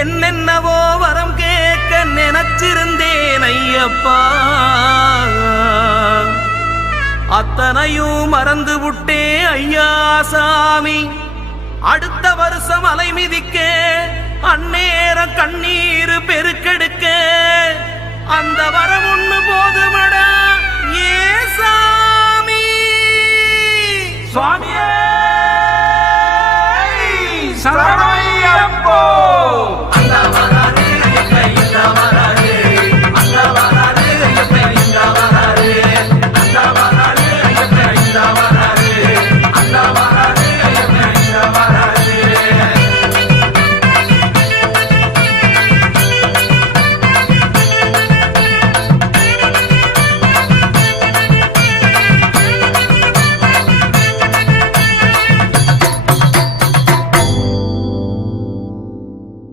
என்னென்னவோ வரம் கேட்க நினைச்சிருந்தேன் ஐயப்பா, அத்தனையும் மறந்து விட்டே ஐயா சாமி. அடுத்த வருஷம் அலை மிதிக்க அந்நேரம் கண்ணீர் பெருக்கெடுக்க அந்த வரம் ஒண்ணு போதுமடா ஏ சாமி.